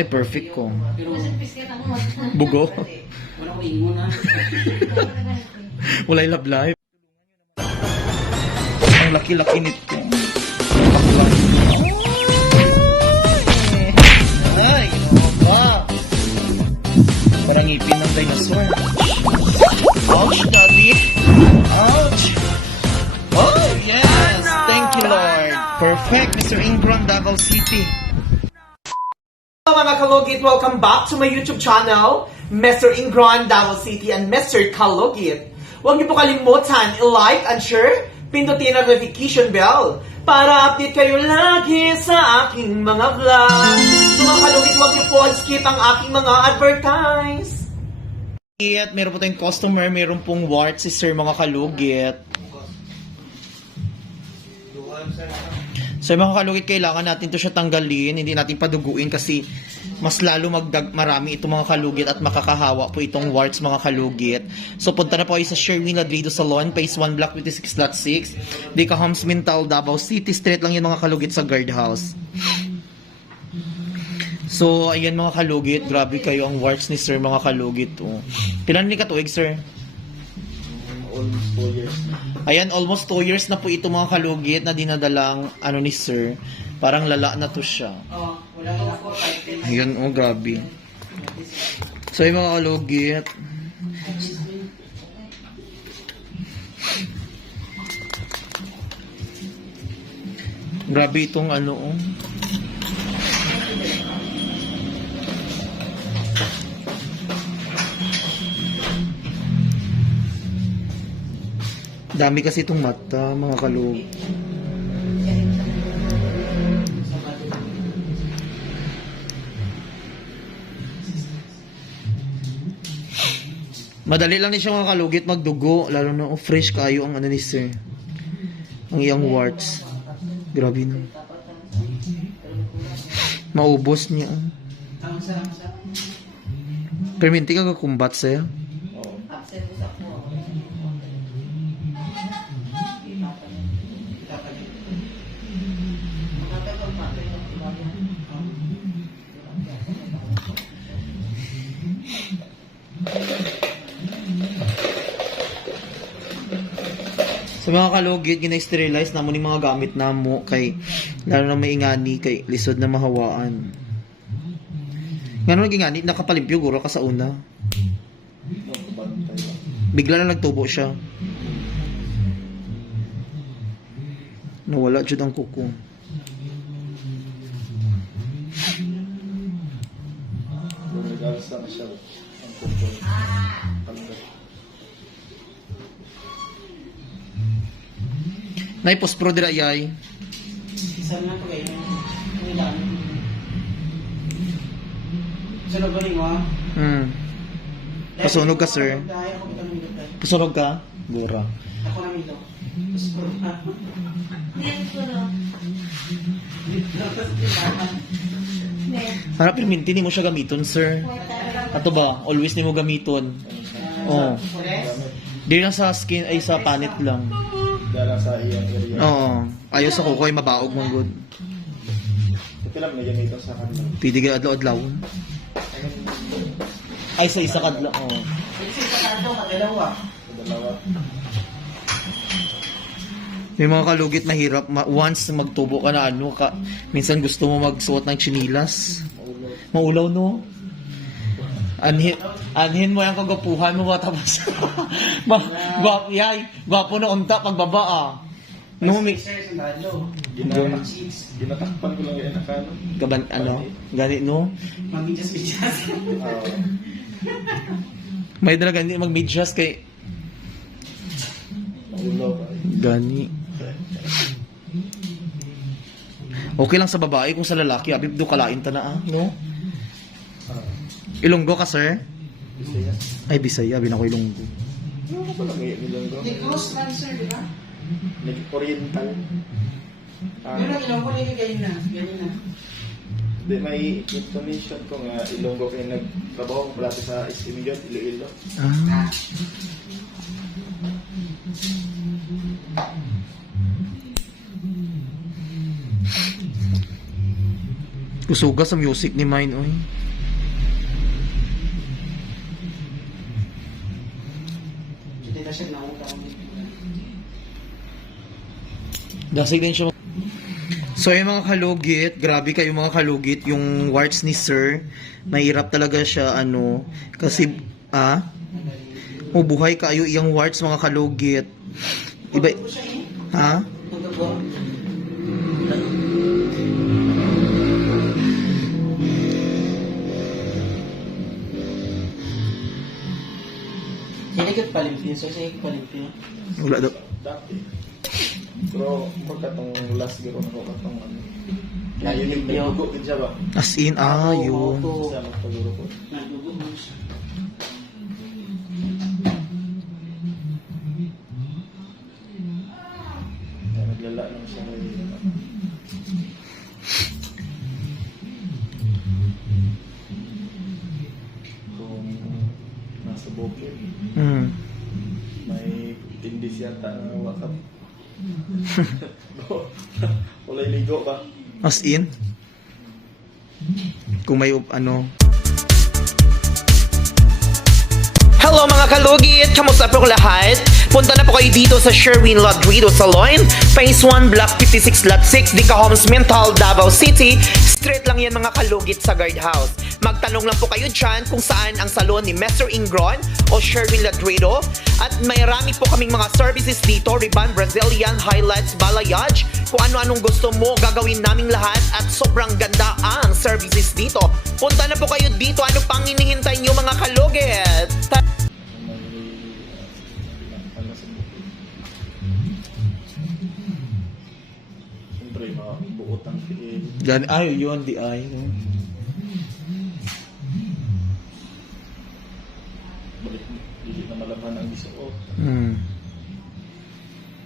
Ay, perfect ko. Bugo. wala ko ingon ha. Wala yung love life. Ang laki-laki nito. Ay, ba? Parang ngipin ng dinosaur. Ouch, daddy. Ouch. Oh, yes. Thank you, Lord. Perfect, Mr. Ingram, Davao City. Hello mga kalugit! Welcome back to my YouTube channel, Mr. Ingron, Davao City, and Mr. Kalugit. Huwag niyo po kalimutan i-like and share, pindutin ang notification bell para update kayo lagi sa aking mga vlog. So mga kalugit, huwag niyo po skip ang aking mga advertise. At meron po tayong customer, meron pong wart si Sir mga kalugit. So mga kalugit, kailangan natin to siya tanggalin, hindi natin paduguin kasi mas lalo magdag marami itong mga kalugit at makakahawa po itong warts mga kalugit. So punta na po kayo sa Sherwin Ladrido Salon, Phase 1 Block 26.6, Dika Homes Mintal, Davao City, straight lang yung mga kalugit sa guardhouse. So, ayan mga kalugit, grabe kayo ang warts ni sir mga kalugit. Oh. Pilan ni katuig sir? Almost 4 years na. Ayan, almost 2 years na po ito mga kalugit na dinadalang ano ni sir. Parang lala na to siya. Oh, wala ko ako. Ayun, oh, grabe. So, yung mga kalugit. Grabe itong ano, oh. Dami kasi itong mata, mga kalug. Madali lang ni siya mga kalugit magdugo, lalo na oh, fresh kayo ang ano ni sir. Ang iyang warts. Grabe na. Maubos niya. Perminti ka kakumbat sa'yo? Sa mga kalugit, gina-sterilize na mo ni mga gamit na mo kay lalo na may ingani kay lisod na mahawaan. Ngano naging ingani nakapalimpyo guro ka sa una. Bigla na nagtubo siya. Nawala jud ang kuko. Hanggang. Nay post-pro dira yay. Isa na to kayo. Ang ilan. Sunod ba rin mo? Hmm. Pasunog ka, sir. Dito. Pasunog ka? Gura. Ako na ito. Para perminti ni mo siya gamiton, sir. Ato ba? Always ni mo gamiton. Oh. Di lang sa skin ay sa panit lang. Dala sa iyang area. Oo. Ayaw sa kukoy mabaog mong good. Ito lang na ito sa kanila. Pwede ka adlaw-adlaw. Ay sa isa kadlaw. Oh. Kasi sa kanto, magalawa. Sa dalawa. May mga kalugit mahirap ma- once magtubo ka na ano ka minsan gusto mo magsuot ng chinilas. Maulaw no. Anhin, anhin mo yung kagapuhan mo ba tapos ba, gwap, yay, gwapo na unta pagbaba ah. Gina- Ginatakpan ko lang yung nakano. gaban, ano, gani no. Mabidjas-bidjas. Ah, May dala gani mag-midjas kay gani. Okay lang sa babae kung sa lalaki, abib do kalain ta na ah, no? Ah, Ilonggo ka, sir? Bisaya. Ay, Bisaya, bin ako Ilonggo. Ano ko lang yung ilonggo? Di cross man, sir, di ba? Nag-oriental. Ah, Yun ang ilong ko, hindi ganyan na. Ganyan na. Di, may information ko nga ilonggo kayo nagtrabaho ko pala sa Isimigan, Iloilo. Ah. Kusuga sa music ni Mine, oy. Hindi na siya nautang. Dasig din siya. So yung mga kalugit, grabe kayo mga kalugit, yung warts ni Sir, mahirap talaga siya ano, kasi, ah, buhay kayo iyang warts mga kalugit. Iba, ha? Hindi ka palimpyo. So, sige palimpyo. Wala daw. Pero pagkatong last na ko katong ano. Na yun yung Yo. nagugo din siya ba? As in, ah, yun. Sa magpaguro ko. Nadugo mo siya. Naglala lang siya ano. Kung nasa bukid, Hmm. may tindis yata na wakap. Wala ligo ba? As in? Kung may, ano, Hello mga kalugit! Kamusta po lahat? Punta na po kayo dito sa Sherwin Ladrido Salon, Phase 1, Block 56, Lot 6, Dica Homes, Mental, Davao City. Straight lang yan mga kalugit sa guardhouse. Magtanong lang po kayo dyan kung saan ang salon ni Mr. Ingron o Sherwin Ladrido. At may rami po kaming mga services dito, Riban, Brazilian, Highlights, Balayage. Kung ano-anong gusto mo, gagawin naming lahat at sobrang ganda ang services dito. Punta na po kayo dito. Ano pang hinihintay nyo mga kalugit? Siyempre, mga buot ang piil. gan, ay, yun, di ay. Dili na malaman ang isuot. Hmm.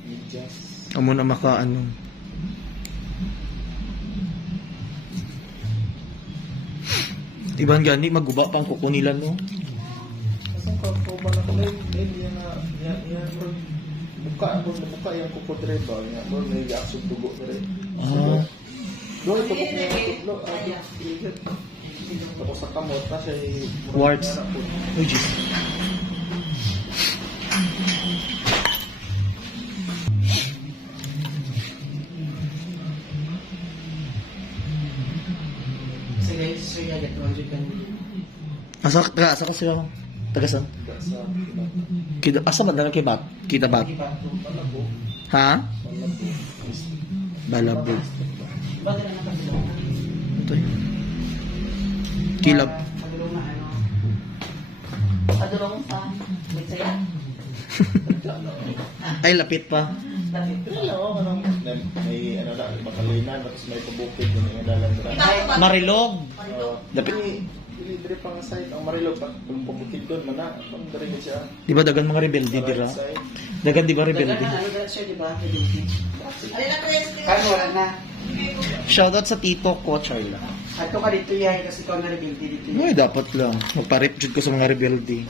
Medyas. Amo na maka, ano. Iban gani, maguba pang kuko nila, no? Kasi kung ko ba na kulay, yan na, yan, bro. buka, ako na buka yung kuko dire ba? Yan, bro, may gasog dugo dire. Ah. Doon, ito ko niya ah, dito. Tapos sa kamot, na siya. Warts. Uy, jeez. Get one chicken. Asa, taga, asa ka sila? Taga saan? Sa, Kita, asa ba na kay Bat? Kita Bat? Malabo, Ha? malabo. Balabog. Bakit na nakatulong? Ito yun. Kilab. Padulong na ano. Padulong sa may saya. Ay, lapit pa. Hello, ano, may- may ano na, makalinan, tapos may pabukid mga dalang dira. Marilog. Dapit. Dili, dili dire pang side ang marilog pa kung pabukid doon man na, kung dire ni siya. Di ba dagan mga rebelde Sa dira? Dagan di ba Dagan rebelde? na ano na. Kano wala na. Shoutout sa tito ko, Charla. Ato ka dito yan kasi ikaw na rebelde dito. Uy, dapat lang. Magparip jud ko sa mga rebelde.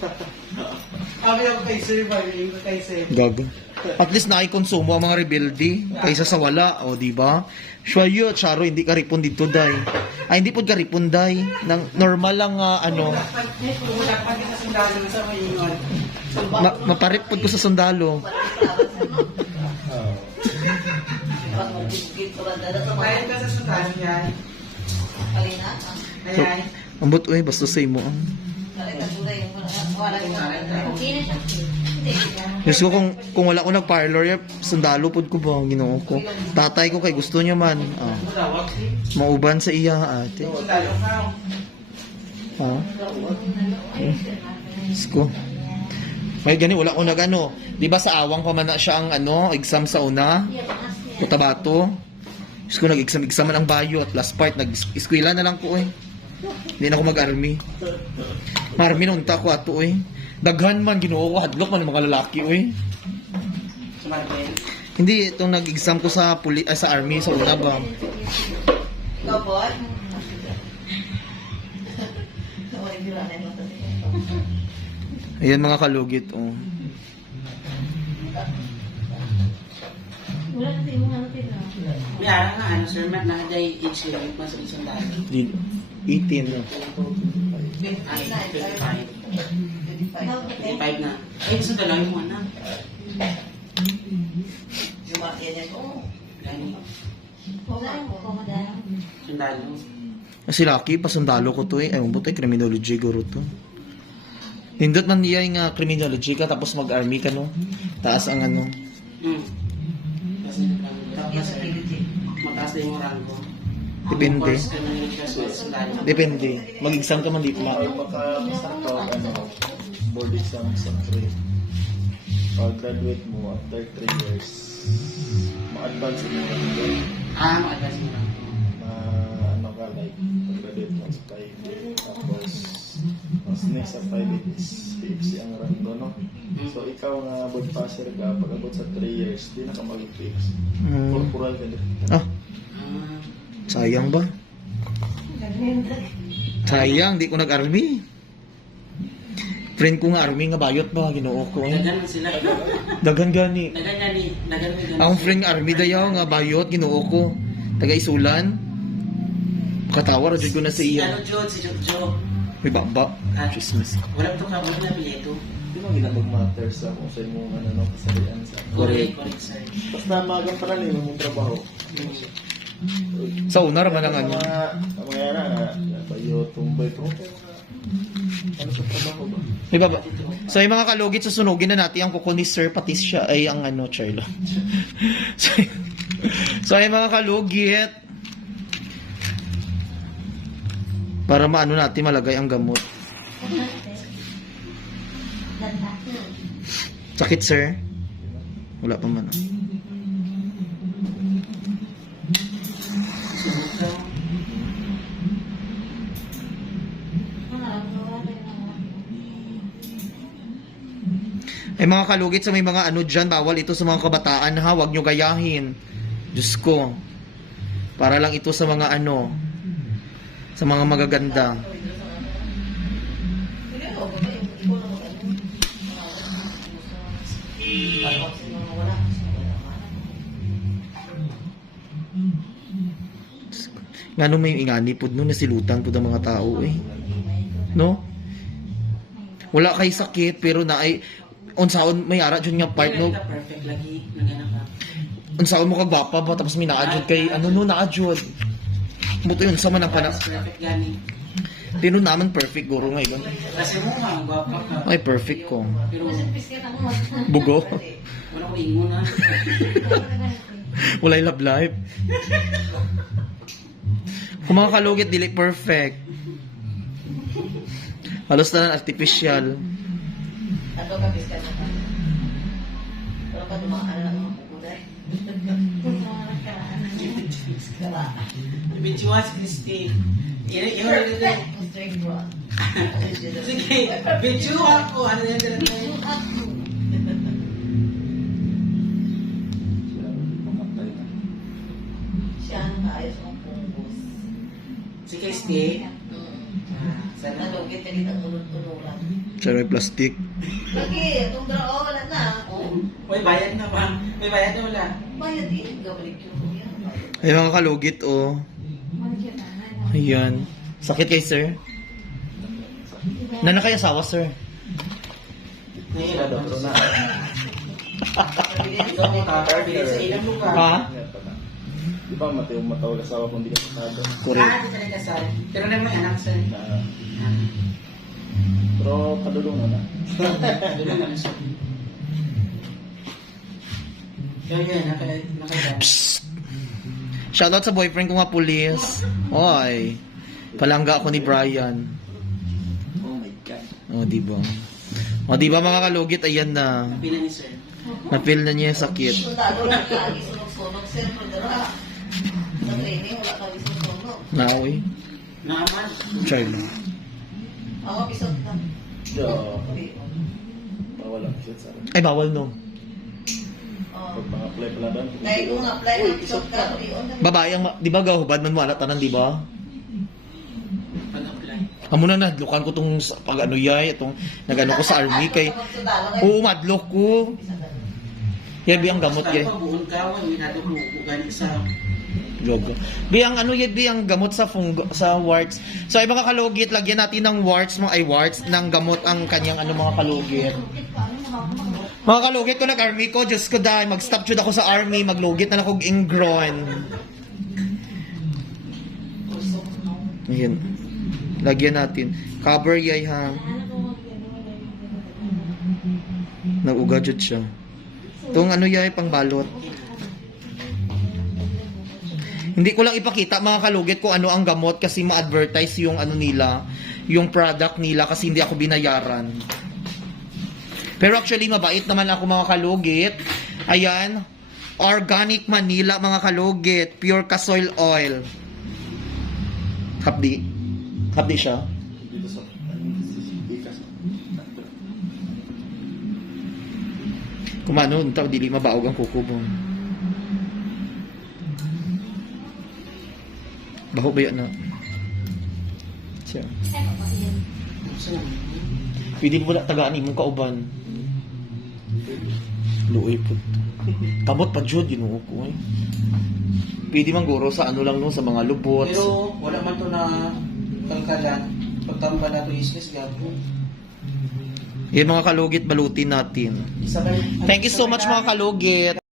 Kami ako kay sir, ko kay sir. Gago. At least nakikonsumo ang mga rebelde kaysa sa wala, o di ba? Yun, Charo, hindi ka ripon dito, day. Ay, hindi po ka ripon, day. Nang normal lang, ah, ano, sundalo sa ma ko sa sundalo. Ah, Pag mag-git ko sa mga Bayad ka sa sundalo yan. kalina. Ayan. Ambot, uy, basta ah. Wala Diyos ko, kung, kung wala ko nag-parlor, yap, sundalo pod ko ba, ginoo ko. Tatay ko kay gusto niya man. Ah, eh. mauban sa iya, ate. Ah. Diyos ko. May gani, wala ko nag ano. Di ba sa awang pa man na siya ang ano, exam sa una? Cotabato. Diyos ko, nag-exam-exam ang bayo at last part, nag-eskwela na lang ko eh. Hindi na ako mag-army. Marmi nunta ko ato eh. Daghan man, ginoo ko, hadlok man mga lalaki Maribel. Hindi, itong nag-exam ko sa puli ay, sa army sa una ba? Yung na ito. Ayan mga kalugit, oh. Wala na tayo mga ano pila. May ara nga, ano, sir, Matt, na day age limit mo sa isang dahil. Di, 18 na. Ay, 25. 25 na. Ay, gusto dalawin mo, anak. Gani, Wala mo ko madala. sundalo. Si Lucky, pasundalo ko to eh. Mo to eh, criminology guro to. Hindot man niya yung ah, criminology ka, tapos mag-army ka, no? Taas ang ano. Hmm. Kasi, tapos, mataas din yung rango. Depende. Na. Depende. Mag-exam ka man dito. Ma. Ay, makapasa ka, ano, board exam sa pre. Pag graduate mo after 3 years, ma-advance mo rin Ah, ma-advance mo na ano ka like pag-graduate mo sa private tapos mas next sa private is PFC ang rango no so ikaw nga board passer ka pag abot sa 3 years di na ka maging PFC Hmm. corporal ka din Ah, Ah, sayang ba? Sayang, di ko nag-army. Friend ko nga army nga bayot ba, ginoo ko dagan sila. Dagan gani. Dagan gani, dagan gani. Akong friend nga army dayaw nga bayot, ginoo ko. Taga isulan. Katawar, jud ko na sa Si iya. ano, Jod, si Jod. May baba. Ah, Chismis. Wala to ka, wala na pileto. di mo gina mag-matter sa kung sa imong ano no kasarian sa Correct, correct, sir. basta magang pala nimo mong trabaho Sa una raman ang ano. mga mga na bayo tumbay ko okay mga trabaho ba. So yung mga kalugit, susunugin na natin ang kuko ni Sir Patis siya ay ang ano, Charlo. so, so yung mga kalugit, para maano natin malagay ang gamot. Sakit, sir? Wala pa man. ah. Ay mga kalugit sa may mga ano dyan, bawal ito sa mga kabataan ha, huwag nyo gayahin. Diyos ko. Para lang ito sa mga ano, sa mga magaganda. Nga nung may ingani po no, nasilutan po ng mga tao eh. No? Wala kay sakit, pero na ay, unsaon may ara dyan nga part no, Perfect lagi, nagana ka. unsaon mo kagwapa ba, tapos may naadjud kay, ano no, naadjud. Buto yun, sa man ang pana. Perfect gani. Tino naman perfect, guro nga iba. Kasi mo nga, gwapa ka. Ay, perfect ko. Pero. Bugo. wala ko ingon na. Wala love life. Kung mga kalugit, dili perfect. Halos na lang artificial. Ato ka biskan na ka. Pero ka tumakaan lang ang kukuday. Bichuas, Christy. Ina, ina, ina, Straight bro. Sige, bichu ako. Ano yan, ano Siya may plastic. Lagi, itong drao, wala na. Oh, Uy, bayad na ba? May bayad na wala. bayad din. Gabalik yung kuya. Ay, mga kalugit, oh. Ayan. Sakit kay sir? Nana kay asawa, sir? Nahihirap pero na ka. Ha? di ba matay yung matawag asawa kung di ka pasado Correct. Ah, di talaga kasal. Pero na may anak, sir. Na pero padulong na na lang ano siya. Pero yun, naka, naka, Shoutout sa boyfriend ko nga, pulis. Oy. Palangga ako ni Brian. Oh my God. O, di ba? O, di ba mga kalugit, ayan na. Pila ni sir. Na-feel na niya yung sakit. Naoy. Naaman. Charlo. Ako, pisot ka. yo bawal ang shit sa Ay, bawal no. Oh. pag play pala doon Dahil kung apply ng pisot ka, na. Babae ang, ma- di ba gahubad man wala tanan, di ba? Pag-apply. Amo na nadlukan ko tong sa- pag ano yay, itong nagano ko sa army kay. Oo, madlok ko. Isa ganun. Yan bi ang gamot Basta yan. pa, buong kawan, minadugo, ganit sa... Yoga. Biyang ano yan, biyang gamot sa fungo, sa warts. So ay mga kalugit, lagyan natin ng warts, mga ay warts, ng gamot ang kanyang ano mga kalugit. Mga kalugit ko nag-army ko, Diyos ko dahil, mag-stop jud ako sa army, maglugit na akong ingron. Ayan. Lagyan natin. Cover yay ha. Nauga jud siya. Itong ano yay, pang balot. Hindi ko lang ipakita mga kalugit kung ano ang gamot kasi ma-advertise yung ano nila, yung product nila kasi hindi ako binayaran. Pero actually mabait naman ako mga kalugit. Ayan, Organic Manila mga kalugit, pure kasoil oil. Hapdi. Hapdi siya. Kumano, tao dili mabaog ang kuko mo. Baho ba yan na? Siya. Pwede mo na tagaan imong kauban. Luoy po. Kamot pa jud ginoo ko eh. Pwede man guro sa ano lang no sa mga lubot. Pero wala man to na kalkalan. Pagtamba na to islis, gapo. Yung mga kalugit balutin natin. Thank you so much mga kalugit.